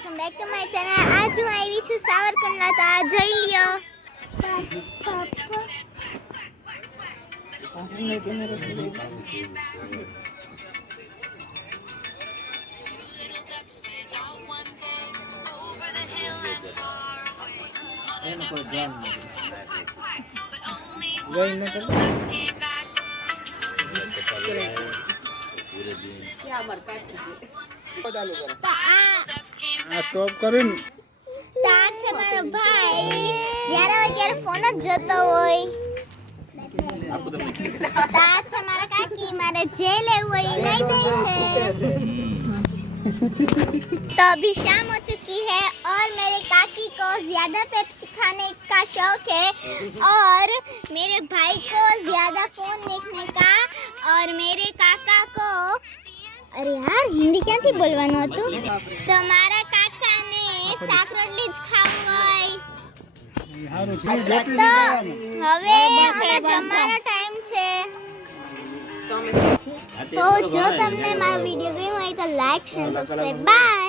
Welcome back to my channel. આજ હું આવી છું સાવરકુંડલા, તો આ જોઈ લ્યો। સ્ટોપ કરીને આ છે મારો ભાઈ, જ્યારે હોય ત્યારે ફોન જ જોતો હોય। આ છે મારા કાકી, મારે જે લેવું હોય એ લઈ દે છે। तो अभी शाम हो चुकी है और मेरे काकी को ज़्यादा पेप्सी खाने का शौक है और मेरे भाई को ज़्यादा फ़ोन देखने का और मेरे काका को अरे यार हिंदी क्या थी बोलवानो હતું તો મારા કાકાને શાક રોટલી જ ખાવું હોય। તો હવે અમે જમવાનો ટાઈમ છે। તો જો તમને મારો વિડિયો ગમ્યો હોય તો લાઈક શેર સબસ્ક્રાઇબ બાય।